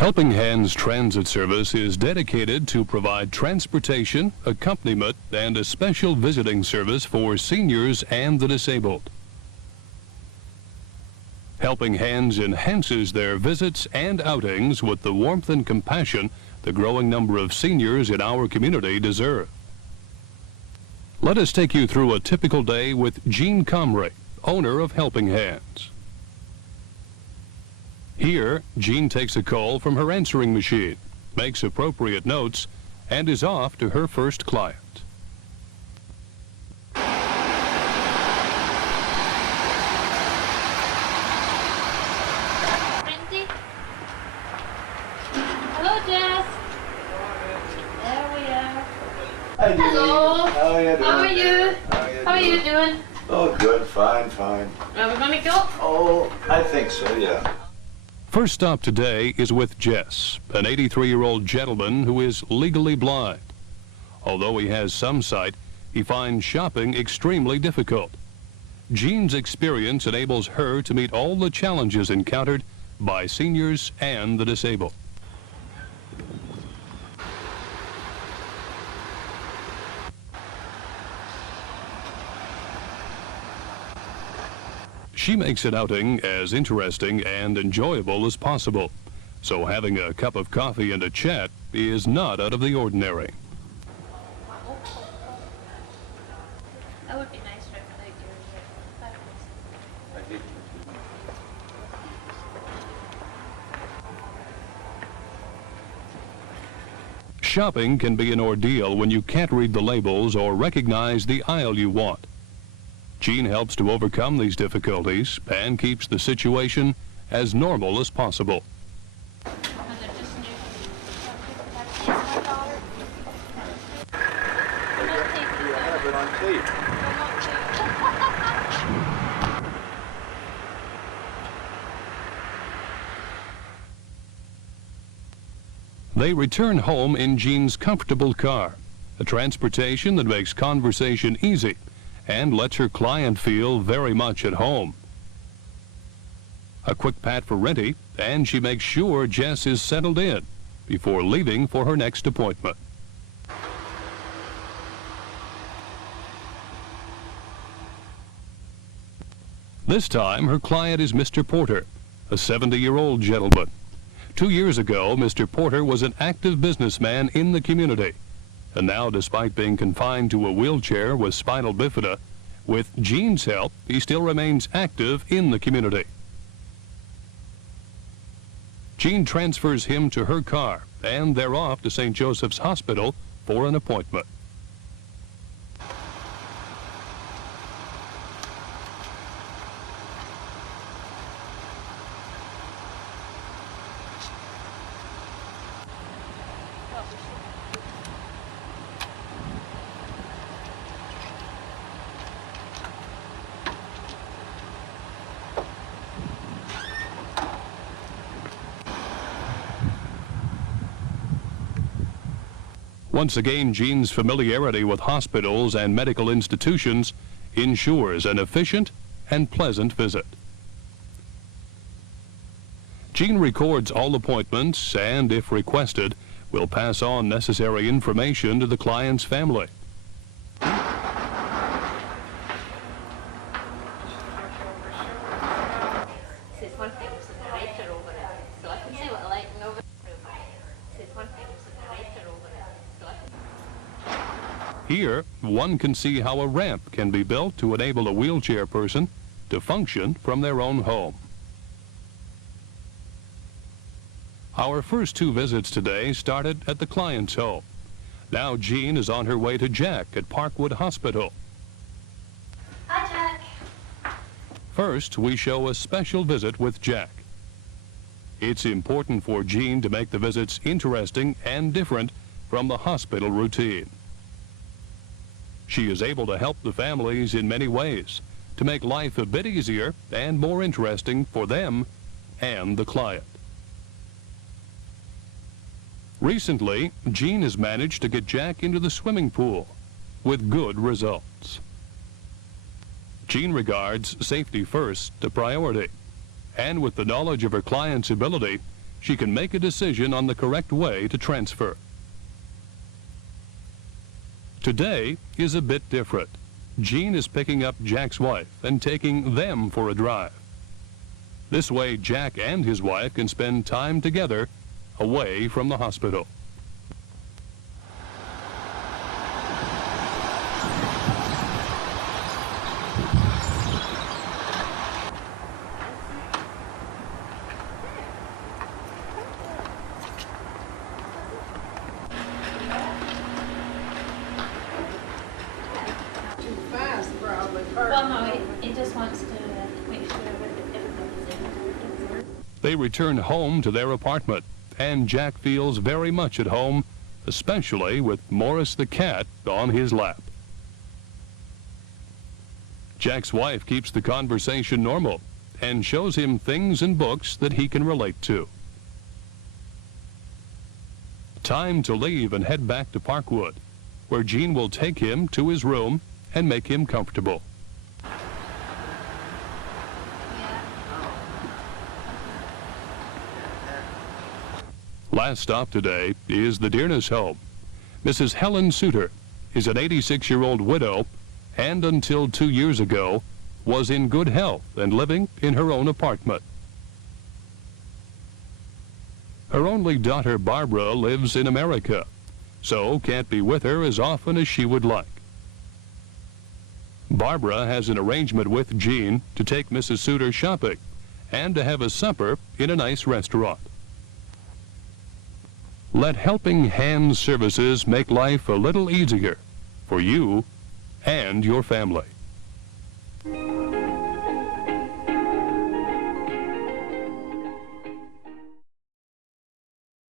Helping Hands Transit Service is dedicated to provide transportation, accompaniment, and a special visiting service for seniors and the disabled. Helping Hands enhances their visits and outings with the warmth and compassion the growing number of seniors in our community deserve. Let us take you through a typical day with Jean Comrie, owner of Helping Hands. Here, Jean takes a call from her answering machine, makes appropriate notes, and is off to her first client. Hello, Jess. There we are. Hi, Judy. Hello. How are you doing? How are you? How are you doing? Oh, good. Fine, fine. Are we going to go? Oh, I think so, yeah. First stop today is with Jess, an 83-year-old gentleman who is legally blind. Although he has some sight, he finds shopping extremely difficult. Jean's experience enables her to meet all the challenges encountered by seniors and the disabled. She makes an outing as interesting and enjoyable as possible, so having a cup of coffee and a chat is not out of the ordinary. That would be nice right without your Shopping can be an ordeal when you can't read the labels or recognize the aisle you want. Jean helps to overcome these difficulties and keeps the situation as normal as possible. They return home in Jean's comfortable car, a transportation that makes conversation easy and lets her client feel very much at home. A quick pat for Renty, and she makes sure Jess is settled in before leaving for her next appointment. This time, her client is Mr. Porter, a 70-year-old gentleman. 2 years ago, Mr. Porter was an active businessman in the community. And now, despite being confined to a wheelchair with spinal bifida, with Jean's help, he still remains active in the community. Jean transfers him to her car, and they're off to St. Joseph's Hospital for an appointment. Once again, Jean's familiarity with hospitals and medical institutions ensures an efficient and pleasant visit. Jean records all appointments and, if requested, will pass on necessary information to the client's family. Here, one can see how a ramp can be built to enable a wheelchair person to function from their own home. Our first two visits today started at the client's home. Now Jean is on her way to Jack at Parkwood Hospital. Hi, Jack. First, we show a special visit with Jack. It's important for Jean to make the visits interesting and different from the hospital routine. She is able to help the families in many ways to make life a bit easier and more interesting for them and the client. Recently, Jean has managed to get Jack into the swimming pool with good results. Jean regards safety first a priority, and with the knowledge of her client's ability, she can make a decision on the correct way to transfer. Today is a bit different. Jean is picking up Jack's wife and taking them for a drive. This way, Jack and his wife can spend time together away from the hospital. Well, no, it just wants to make sure everybody's in. They return home to their apartment, and Jack feels very much at home, especially with Morris the cat on his lap. Jack's wife keeps the conversation normal and shows him things in books that he can relate to. Time to leave and head back to Parkwood, where Jean will take him to his room and make him comfortable. Last stop today is the Dearness home. Mrs. Helen Suter is an 86-year-old widow and until 2 years ago was in good health and living in her own apartment. Her only daughter Barbara lives in America, so can't be with her as often as she would like. Barbara has an arrangement with Jean to take Mrs. Suter shopping and to have a supper in a nice restaurant. Let Helping Hand Services make life a little easier for you and your family.